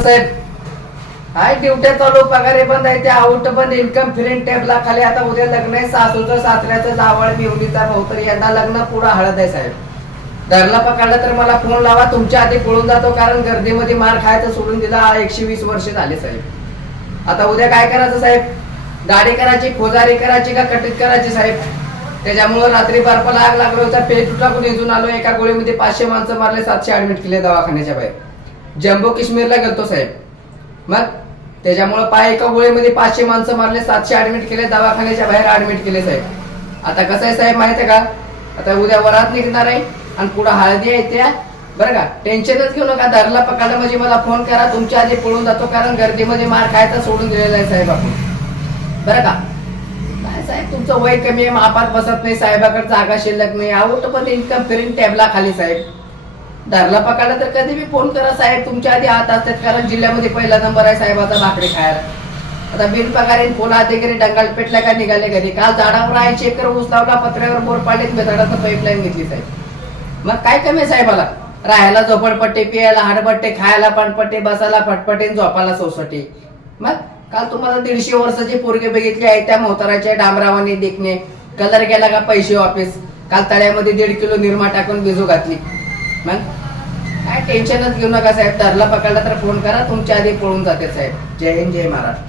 साहेब हाय ड्युट्या चालू पगारे बंद आहे ते आउट बंद इन्कम फिरेन टेबला खाली. आता उद्या लग्न आहे सासूचं सासऱ्याचं जावळ मिवणीचा भाऊ तर यांना लग्न पुढं हळद आहे साहेब. धरला पकडला तर मला फोन लावा तुमच्या आधी पळून जातो कारण गर्दीमध्ये मार खायचं सोडून दिला एकशे वीस वर्ष झाले साहेब. आता उद्या काय करायचं साहेब? गाडी करायची खोजारी करायची का कटित करायची साहेब? त्याच्यामुळं रात्री बर्फाला आग लागलो होता पेट टाकून निघून आलो एका गोळीमध्ये पाचशे माणसं मारले सातशे ऍडमिट केले दवाखान्याच्या बाहेर. जम्बो काश्मीरला गेलतो साहेब. मग त्याच्यामुळं पाय एका गोळीमध्ये पाचशे माणसं मारले सातशे ऍडमिट केले दवाखान्याच्या बाहेर ऍडमिट केले साहेब. आता कसं आहे साहेब माहिती आहे का? आता उद्या वरात निघणार आहे आणि पुढे हळदी आहे त्या. बरं का? टेन्शनच घेऊ नका धरला पकडला म्हणजे मला फोन करा तुमच्या आधी पळून जातो कारण गर्दीमध्ये मार खायचा सोडून दिलेला आहे साहेब आपण. बरं का? काय साहेब तुमचं वय कमी आहे मापात बसत नाही साहेबाकडे जागा शिल्लक नाही. आवडतं पण इन्कम फिरून टॅबला खाली साहेब. धरला पकडला तर कधी बी फोन करा साहेब तुमच्या आधी हात असतात कारण जिल्ह्यामध्ये पहिला नंबर आहे साहेबाचा भाकरी खायला. आता बिन पगारी पोला अधिकारी डंगाल पेटल्या का निघाले घरी? काल झाडावर आहे चेकर ऊस लावला पत्र्यावर बोर पाडले झाडाचा पाईपलाईन घेतली साहेब. मग काय कमी साहेबाला? राहायला झोपडपट्टी पियाला हाडपट्टे खायला पानपट्टे बसायला फटपट्टे झोपायला सोसटी. मग काल तुम्हाला दीडशे वर्षाची पोरगे बघितली आहे त्या मोताराच्या डांबरावाने देखणे. कलर गेला का पैसे वापिस? काल तळ्यामध्ये दीड किलो निरमा टाकून बिजू घातली. मग? काय टेन्शनच घेऊ नका साहेब. धरला पकडला तर फोन करा. तुमच्या आधी पळून जाते साहेब. जय हिंद जय महाराष्ट्र.